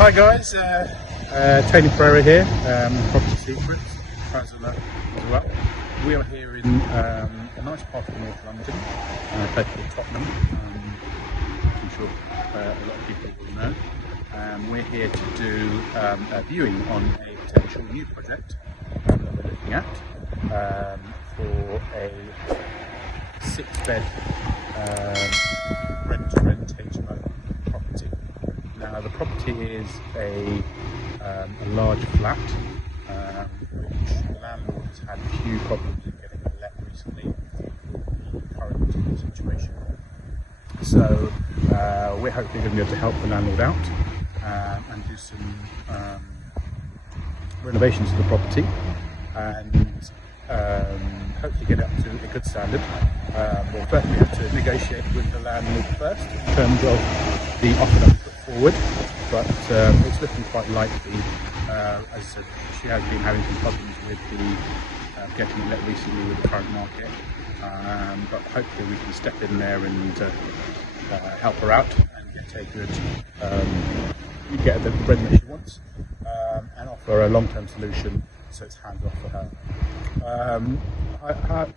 Hi guys, Tony Pereira here, Property Secrets, Fraser as well. We are here in a nice part of North London, a place called Tottenham. I'm sure a lot of people will know. We're here to do a viewing on a potential new project that we're looking at for a 6-bed rent-to-rent HMO property. Now the property is a large flat, which the landlord has had a few problems in getting it let recently with the current situation. So we're hopefully going to be able to help the landlord out and do some renovations to the property and hopefully get it up to a good standard. We'll certainly have to negotiate with the landlord first in terms of the offer that we put forward, but it's looking quite likely. As I said, she has been having some problems with the getting it let recently with the current market, but hopefully we can step in there and help her out and get a good get the rent that she wants, and offer a long-term solution so it's hands off for her.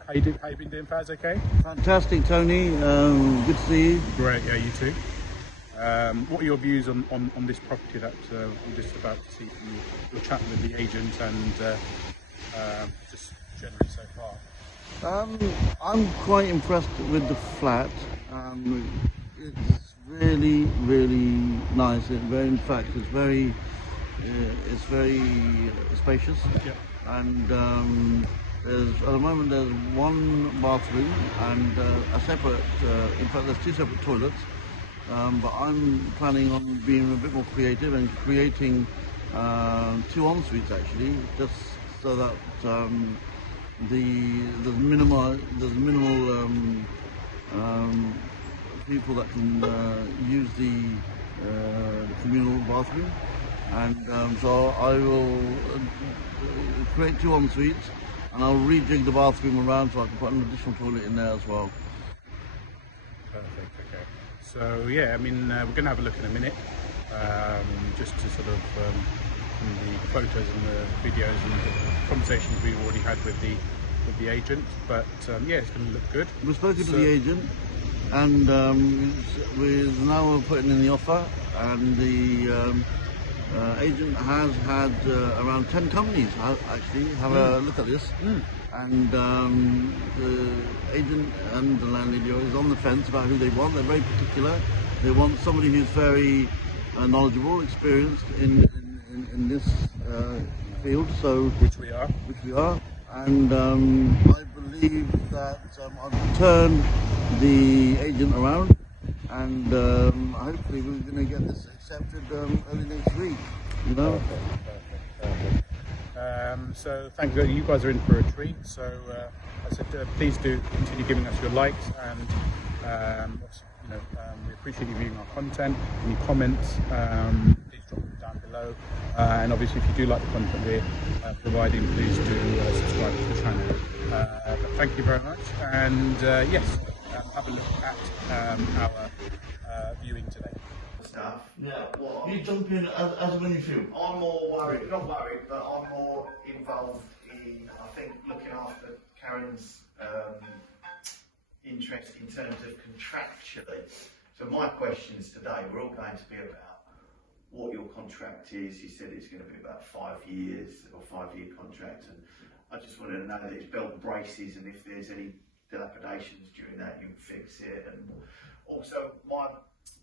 How you been doing, Faz? Okay? Fantastic, Tony. Good to see you. Great, yeah, you too. What are your views on this property that I'm just about to see from your chat with the agent and just generally so far? I'm quite impressed with the flat. It's really, really nice. In fact, it's very spacious. Yep. And at the moment there's one bathroom and a separate. In fact, there's two separate toilets. But I'm planning on being a bit more creative and creating two en-suites actually, just so that there's minimal people that can use the communal bathroom, and so I will create two en-suites, and I'll rejig the bathroom around so I can put an additional toilet in there as well. Perfect, okay. So yeah, I mean, we're going to have a look in a minute, just to sort of from the photos and the videos and the conversations we've already had with the agent. But yeah, it's going to look good. We've spoken to the agent, and we're now putting in the offer, and the agent has had around 10 companies actually have a look at this. And the agent and the landlord is on the fence about who they want. They're very particular. They want somebody who's very knowledgeable, experienced in this field. So which we are. And I believe that I've turned the agent around, and hopefully we're going to get this accepted early next week. You know. Perfect. So thank you. You guys are in for a treat. So I said, please do continue giving us your likes, and we appreciate you viewing our content. Any comments, please drop them down below. And obviously, if you do like the content we're providing, please do subscribe to the channel. But thank you very much. And yes, have a look at our viewing today. Stuff. Yeah, well, you jump in as when you feel. I'm more worried, not worried, but I'm more involved in, I think, looking after Karen's interest in terms of contractually. So my questions today were all going to be about what your contract is. You said it's going to be about 5 years or 5-year contract, and I just wanted to know that it's belt and braces, and if there's any dilapidations during that, you can fix it. And also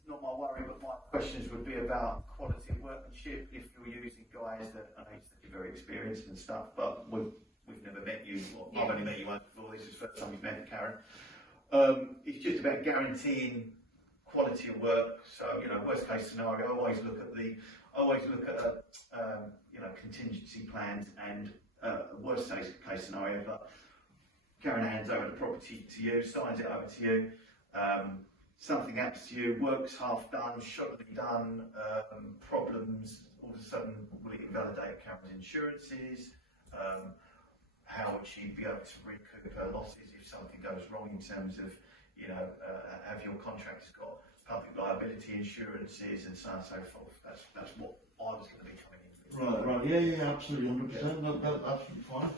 not my worry, but my questions would be about quality of workmanship. If you're using guys that, I know you're very experienced and stuff, but we've never met you. Well, I've only met you once before. This is the first time we've met Karen. It's just about guaranteeing quality of work. So, worst case scenario, I always look at contingency plans and worst case scenario. But Karen hands over the property to you, signs it over to you. Something happens to you, work's half done, should be done, problems, all of a sudden will it invalidate Karen's insurances? How would she be able to recoup her losses if something goes wrong in terms of, have your contractors got public liability insurances and so on and so forth? That's what Right, yeah, absolutely, 100%. That's absolutely fine.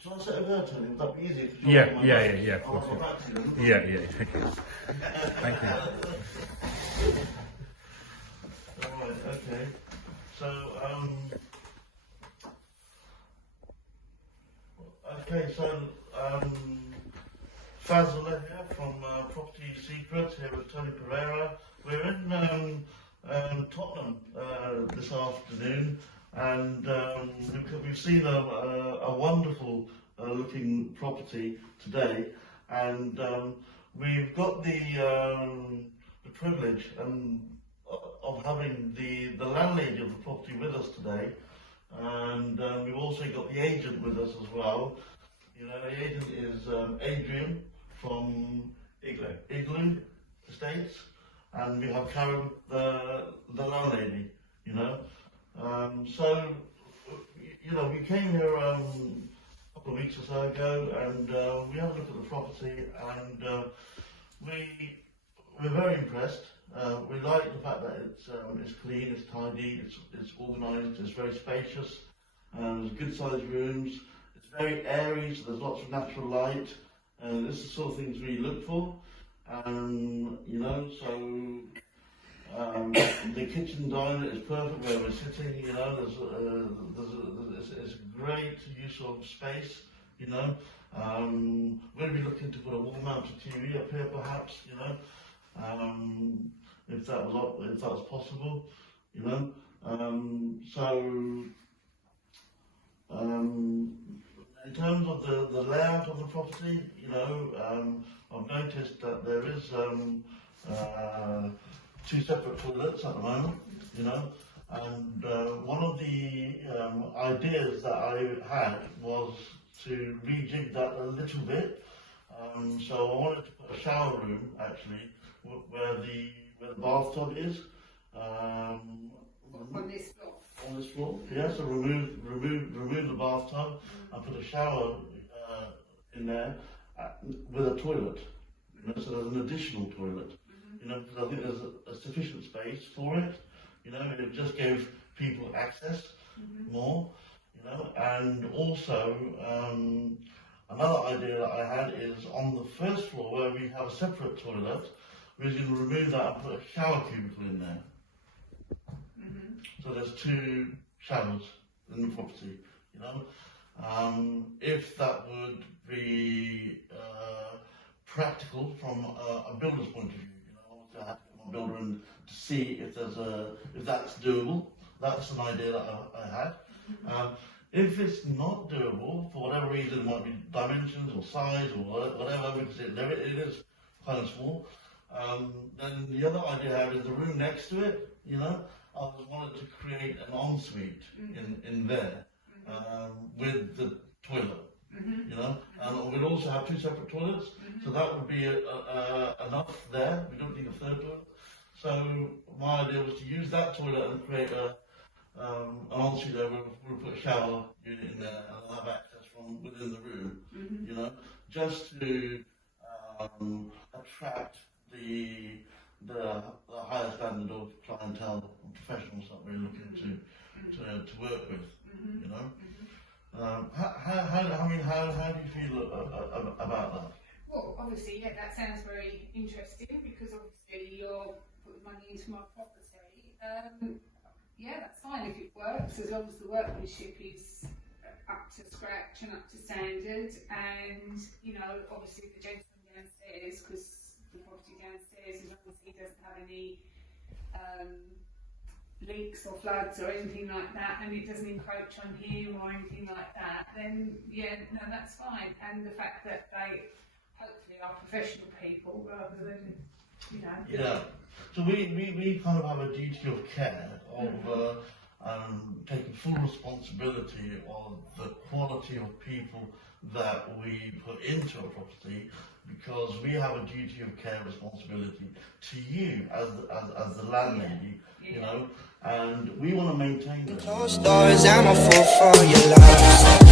Shall I sit over there, Tony? Would that be easier? Yeah, of I'll course. go back to you. Yeah. Thank you. Alright, okay. So, Fazil here from Property Secrets, here with Tony Pereira. We're in Tottenham this afternoon, and we've seen a wonderful looking property today, and we've got the privilege of having the landlady of the property with us today, and we've also got the agent with us as well. You know, the agent is Adrian from Igloo Estates, and we have Karen, the landlady. You know, so you know, we came here a couple of weeks or so ago, and we had a look at the property, and we're very impressed. We like the fact that it's clean, it's tidy, it's organised, it's very spacious, there's good sized rooms, it's very airy, so there's lots of natural light, and this is the sort of things we look for. You know, so the kitchen diner is perfect where we're sitting. You know, it's a great use of space. You know, we'll be looking to put a wall-mounted TV up here, perhaps. You know, if that was possible. You know, in terms of the layout of the property, you know, I've noticed that there is two separate toilets at the moment, you know, and one of the ideas that I had was to rejig that a little bit. So I wanted to put a shower room actually where the bathtub is. On this floor? On this floor, yeah, so remove the bathtub and put a shower in there with a toilet. You know, so there's an additional toilet. You know, because I think there's a sufficient space for it. You know, it just gave people access more. You know, and also another idea that I had is on the first floor where we have a separate toilet, we're going to remove that and put a shower cubicle in there. So there's two showers in the property, you know. If that would be practical from a builder's point of view, you know, to have a builder in to see if that's doable. That's an idea that I had. If it's not doable for whatever reason, it might be dimensions or size or whatever, because it is kind of small. Then the other idea I have is the room next to it, you know. I wanted to create an ensuite in there with the toilet, you know, and we'd also have two separate toilets, so that would be enough there. We don't need a third toilet. So my idea was to use that toilet and create an ensuite there. We'll put a shower unit in there, and I'll have access from within the room, you know, just to attract the higher standard of clientele and professionals that we're looking to work with, you know. How do you feel about that? Well, obviously, yeah, that sounds very interesting because obviously you're putting money into my property. Yeah, that's fine if it works, as long as the workmanship is up to scratch and up to standard, and you know, obviously the gentleman downstairs, because the property downstairs, as long as he doesn't have any leaks or floods or anything like that, and it doesn't encroach on him or anything like that, then yeah, no, that's fine. And the fact that they hopefully are professional people rather than, you know. Yeah. So we kind of have a duty of care of taking full responsibility of the quality of people that we put into a property, because we have a duty of care responsibility to you as the landlady, you know, and we want to maintain that. Closed doors, I'm a fool for your love.